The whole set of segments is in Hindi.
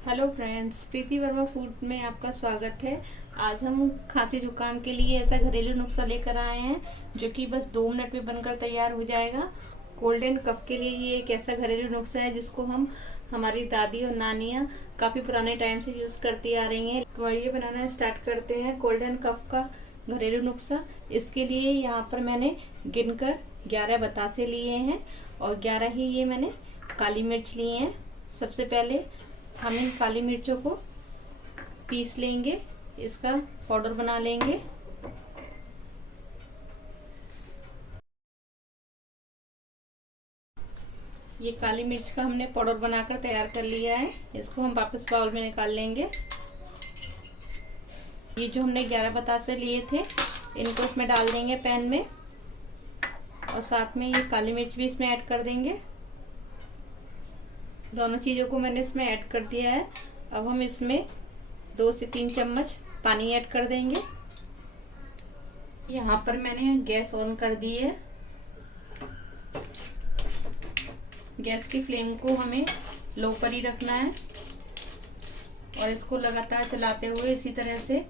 हेलो फ्रेंड्स, प्रीति वर्मा फूड में आपका स्वागत है। आज हम खांसी जुकाम के लिए ऐसा घरेलू नुस्खा लेकर आए हैं जो कि बस 2 मिनट में बनकर तैयार हो जाएगा। कोल्ड एंड कफ के लिए ये एक ऐसा घरेलू नुस्खा है जिसको हम हमारी दादी और नानियाँ काफ़ी पुराने टाइम से यूज़ करती आ रही हैं। तो ये बनाना स्टार्ट करते हैं कोल्ड एंड कफ का घरेलू नुस्खा। इसके लिए यहाँ पर मैंने गिनकर 11 बतासे लिए हैं और 11 ही ये मैंने काली मिर्च लिए हैं। सबसे पहले हम इन काली मिर्चों को पीस लेंगे, इसका पाउडर बना लेंगे। ये काली मिर्च का हमने पाउडर बनाकर तैयार कर लिया है। इसको हम वापस बाउल में निकाल लेंगे। ये जो हमने 11 बतासे लिए थे इनको इसमें डाल देंगे पैन में, और साथ में ये काली मिर्च भी इसमें ऐड कर देंगे। दोनों चीज़ों को मैंने इसमें ऐड कर दिया है। अब हम इसमें 2 से 3 चम्मच पानी ऐड कर देंगे। यहाँ पर मैंने गैस ऑन कर दी है। गैस की फ्लेम को हमें लो पर ही रखना है और इसको लगातार चलाते हुए इसी तरह से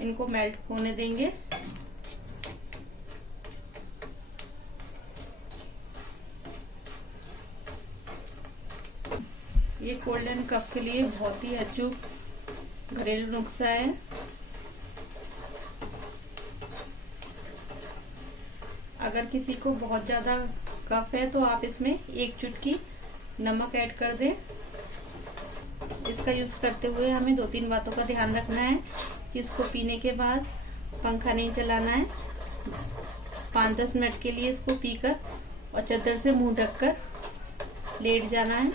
इनको मेल्ट होने देंगे। ये कोल्ड एंड कफ के लिए बहुत ही अचूक घरेलू नुस्खा है। अगर किसी को बहुत ज़्यादा कफ है तो आप इसमें 1 चुटकी नमक ऐड कर दें। इसका यूज़ करते हुए हमें 2-3 बातों का ध्यान रखना है कि इसको पीने के बाद पंखा नहीं चलाना है। 5-10 मिनट के लिए इसको पीकर और चादर से मुंह ढककर लेट जाना है,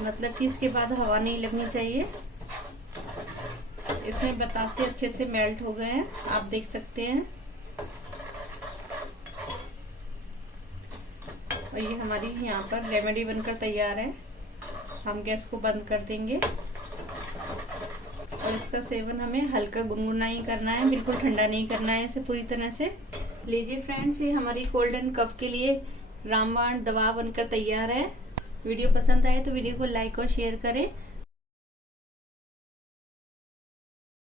मतलब कि इसके बाद हवा नहीं लगनी चाहिए। इसमें बतासे अच्छे से मेल्ट हो गए हैं, आप देख सकते हैं। और ये हमारी यहाँ पर रेमेडी बनकर तैयार है। हम गैस को बंद कर देंगे और इसका सेवन हमें हल्का गुनगुना ही करना है, बिल्कुल ठंडा नहीं करना है इसे पूरी तरह से। लीजिए फ्रेंड्स, ये हमारी कोल्ड एंड कफ के लिए रामबाण दवा बनकर तैयार है। वीडियो पसंद आए तो वीडियो को लाइक और शेयर करें।